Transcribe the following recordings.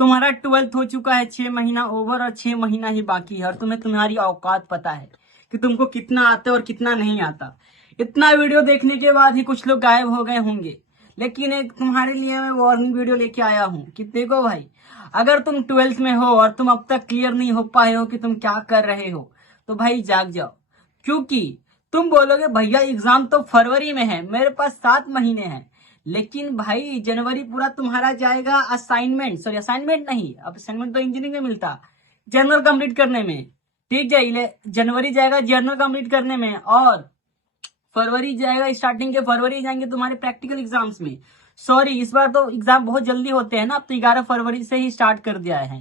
तुम्हारा 12th हो चुका है, 6 महीना ओवर और 6 महीना ही बाकी है, और तुम्हें तुम्हारी औकात पता है कि तुमको कितना आता है और कितना नहीं आता। इतना वीडियो देखने के बाद ही कुछ लोग गायब हो गए होंगे, लेकिन एक तुम्हारे लिए मैं वार्निंग वीडियो लेके आया हूँ कि देखो भाई, अगर तुम 12th में हो और तुम अब तक क्लियर नहीं हो पाए हो कि तुम क्या कर रहे हो, तो भाई जाग जाओ। क्योंकि तुम बोलोगे भैया एग्जाम तो फरवरी में है, मेरे पास 7 महीने हैं। लेकिन भाई जनवरी पूरा तुम्हारा जाएगा असाइनमेंट नहीं, अब असाइनमेंट तो इंजीनियरिंग में मिलता, जर्नल कंप्लीट करने में। ठीक है, जनवरी जाएगा जर्नल कंप्लीट करने में, और फरवरी जाएगा, स्टार्टिंग के फरवरी जाएंगे तुम्हारे प्रैक्टिकल एग्जाम्स में। सॉरी, इस बार तो एग्जाम बहुत जल्दी होते हैं ना, अब तो 11 फरवरी से ही स्टार्ट कर दिया है।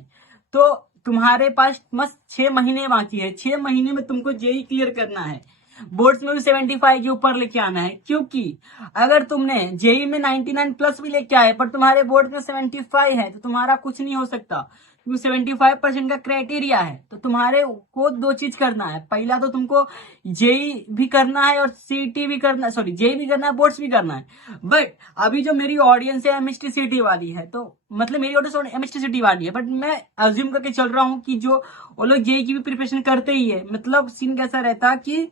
तो तुम्हारे पास बस 6 महीने बाकी है। 6 महीने में तुमको जेई क्लियर करना है, बोर्ड्स में भी 75 के ऊपर लेके आना है। क्योंकि अगर तुमने जेई में 99+ भी लेके आए पर तुम्हारे बोर्ड में 75 है, तो तुम्हारा कुछ नहीं हो सकता, क्योंकि 75% का क्राइटेरिया है। तो तुम्हारे को 2 चीज करना है, पहला तो तुमको जेई भी करना है और सीटी भी करना, सॉरी जेई भी करना है, बोर्ड्स भी करना है। बट अभी जो मेरी ऑडियंस है एमएसटी सिटी वाली है, तो मतलब मेरी ऑडियंस एमएसटी सिटी वाली है, बट मैं अज्यूम करके चल रहा हूँ कि जो वो लोग जेई की भी प्रिपरेशन करते ही है। मतलब सीन कैसा रहता कि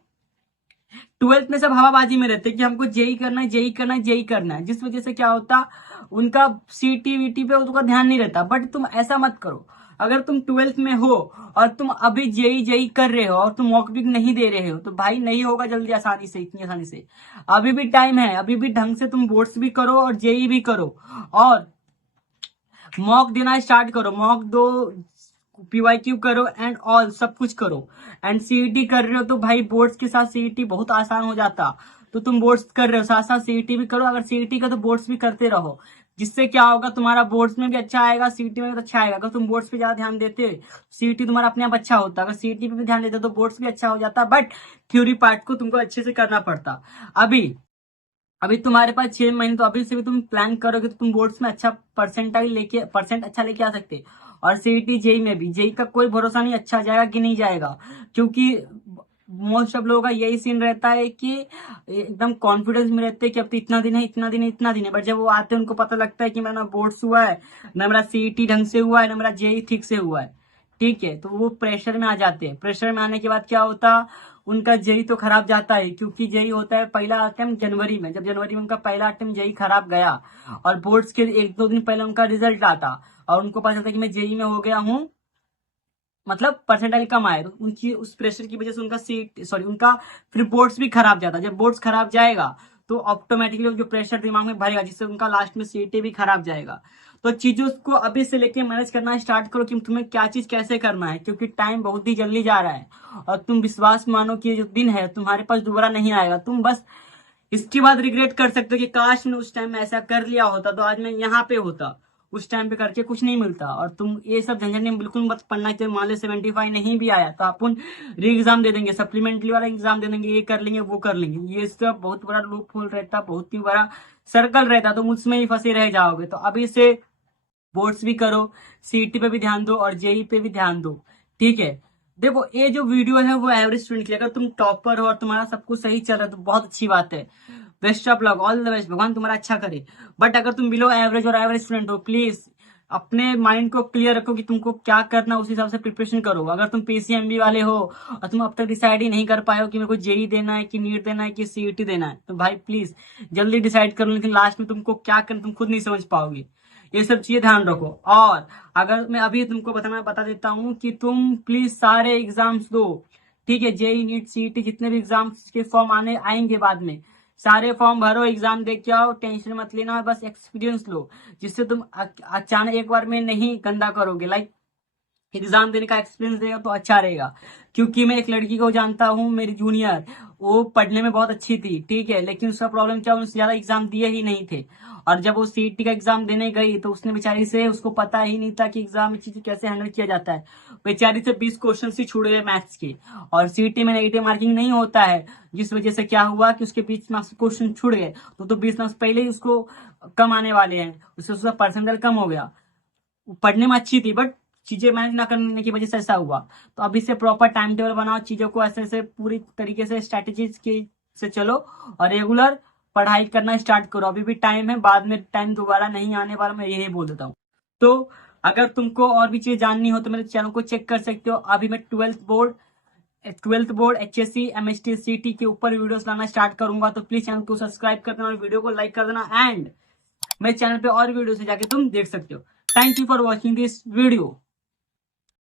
12th में सब हवाबाजी में रहते कि हमको जेई करना है, जेई करना है, जेई करना है, जिस वजह से क्या होता, उनका सीटी वीटी पे उनका ध्यान नहीं रहता। बट तुम ऐसा मत करो, अगर तुम 12th में हो और तुम अभी जेई जेई कर रहे हो और तुम मॉक भी नहीं दे रहे हो, तो भाई नहीं होगा जल्दी आसानी से, इतनी आसानी से। अभी भी टाइम है, अभी भी ढंग से तुम बोर्ड्स भी करो और जेई भी करो, और मॉक देना स्टार्ट करो, मॉक दो, पीवाईक्यू करो एंड ऑल सब कुछ करो। एंड सीईटी कर रहे हो तो भाई बोर्ड्स के साथ सीईटी बहुत आसान हो जाता। तो तुम बोर्ड्स कर रहे हो, साथ साथ सीईटी भी करो, अगर सीईटी का तो बोर्ड्स भी करते रहो। जिससे क्या होगा, तुम्हारा बोर्ड्स में भी अच्छा आएगा, सीईटी में भी अच्छा आएगा। अगर तुम बोर्ड्स पे ज्यादा ध्यान देते, सीईटी तुम्हारा अपने आप अच्छा होता, अगर सीईटी पे भी ध्यान देते तो बोर्ड्स भी अच्छा हो जाता। बट थ्योरी पार्ट को तुमको अच्छे से करना पड़ता। अभी अभी तुम्हारे पास 6 महीने, तो अभी से भी तुम प्लान करोगे तो तुम बोर्ड्स में अच्छा परसेंट अच्छा लेके आ सकते। और सीईटी जेई में भी, जेई का कोई भरोसा नहीं अच्छा जाएगा कि नहीं जाएगा, क्योंकि मोस्ट ऑफ लोगों का यही सीन रहता है कि एकदम कॉन्फिडेंस में रहते हैं कि अब तो इतना दिन है, इतना दिन है, इतना दिन है। बट जब वो आते हैं उनको पता लगता है कि मेरा ना बोर्ड्स हुआ है, ना मेरा सीईटी ढंग से हुआ है, ना मेरा जेई ठीक से हुआ है। ठीक है, तो वो प्रेशर में आ जाते हैं। प्रेशर में आने के बाद क्या होता, उनका जेई तो खराब जाता है, क्योंकि जेई होता है पहला अटेम्प्ट जनवरी में। जब जनवरी में उनका पहला अटेम्प्ट जेई खराब गया और बोर्ड्स के 1-2 दिन पहले उनका रिजल्ट आता और उनको पता चलता कि मैं जेई में हो गया हूँ, मतलब परसेंटाइल कम आए, तो उनकी उस प्रेशर की वजह से उनका सीट सॉरी उनका फिर बोर्ड्स भी खराब जाता। जब बोर्ड्स खराब जाएगा तो ऑटोमेटिकली जो प्रेशर दिमाग में भरेगा, जिससे उनका लास्ट में सीटी भी खराब जाएगा। तो चीजों को अभी से लेके मैनेज करना स्टार्ट करो कि तुम्हें क्या चीज कैसे करना है, क्योंकि टाइम बहुत ही जल्दी जा रहा है। और तुम विश्वास मानो कि जो दिन है तुम्हारे पास दोबारा नहीं आएगा। तुम बस इसके बाद रिग्रेट कर सकते हो कि काश मैं उस टाइम में ऐसा कर लिया होता तो आज मैं यहाँ पे होता। उस टाइम पे करके कुछ नहीं मिलता। और तुम ये सब झंझट में बिल्कुल मत पढ़ना चाहिए। मान लो 75 नहीं भी आया तो अपन री एग्जाम दे देंगे, सप्लीमेंट्री वाला एग्जाम दे देंगे, ये कर लेंगे वो कर लेंगे। ये सब बहुत बड़ा लूप होल रहता, बहुत ही बड़ा सर्कल रहता, तुम उसमें ही फंसे रह जाओगे। तो अभी से बोर्ड्स भी करो, सीईटी पे भी ध्यान दो और जेई पे भी ध्यान दो। ठीक है, देखो ये जो वीडियो है वो एवरेज स्टूडेंट के लिए, अगर तुम टॉपर हो और तुम्हारा सब कुछ सही चल रहा है तो बहुत अच्छी बात है। Best of luck, all the best, भगवान तुम्हारा अच्छा करे। बट अगर तुम बिलो एवरेज और एवरेज स्टूडेंट हो, प्लीज अपने माइंड को क्लियर रखो कि तुमको क्या करना, उस हिसाब से प्रिपरेशन करो। अगर तुम पीसीएमबी वाले हो और तुम अब तक डिसाइड ही नहीं कर पाए हो कि मेरे को जेई देना है कि नीट देना है कि सीईटी देना है, तो भाई प्लीज जल्दी डिसाइड कर लो, लेकिन लास्ट में तुमको क्या करना तुम खुद नहीं समझ पाओगे। ये सब चीजें ध्यान रखो। और अगर मैं अभी तुमको बता देता हूँ कि तुम प्लीज सारे एग्जाम्स दो। ठीक है, जेई नीट सीईटी जितने भी एग्जाम्स के फॉर्म आने आएंगे बाद में, सारे फॉर्म भरो, एग्जाम दे के आओ, टेंशन मत लेना, बस एक्सपीरियंस लो, जिससे तुम अचानक एक बार में नहीं गंदा करोगे। लाइक एग्जाम देने का एक्सपीरियंस देगा तो अच्छा रहेगा। क्योंकि मैं एक लड़की को जानता हूँ, मेरी जूनियर, वो पढ़ने में बहुत अच्छी थी। ठीक है, लेकिन उसका प्रॉब्लम क्या, उसने ज्यादा एग्जाम दिए ही नहीं थे। और जब वो सीईटी का एग्जाम देने गई तो उसने बेचारी से, उसको पता ही नहीं था कि एग्जाम में चीज कैसे हैंडल किया जाता है। बेचारी से 20 क्वेश्चन ही छूट गए मैथ्स के। और सीईटी में नेगेटिव मार्किंग नहीं होता है, जिस वजह से क्या हुआ कि उसके 20 मार्क्स क्वेश्चन छूट गए, तो 20 मार्क्स पहले ही उसको कम आने वाले हैं, उससे उसका परसेंटाइल कम हो गया। पढ़ने में अच्छी थी बट चीजें मैनेज ना करने की वजह से ऐसा हुआ। तो अभी से प्रॉपर टाइम टेबल बनाओ, चीजों को ऐसे ऐसे पूरी तरीके से स्ट्रेटेजीज की से चलो और रेगुलर पढ़ाई करना स्टार्ट करो। अभी भी टाइम है, बाद में टाइम दोबारा नहीं आने वाला, मैं यही बोल देता हूँ। तो अगर तुमको और भी चीज जाननी हो तो मेरे चैनल को चेक कर सकते हो। अभी मैं 12th board HSC MST CT के ऊपर वीडियोस लाना स्टार्ट करूंगा, तो प्लीज चैनल को सब्सक्राइब कर देना और वीडियो को लाइक कर देना। एंड मेरे चैनल पे और वीडियो से जाके तुम देख सकते हो। Thank you for watching this video.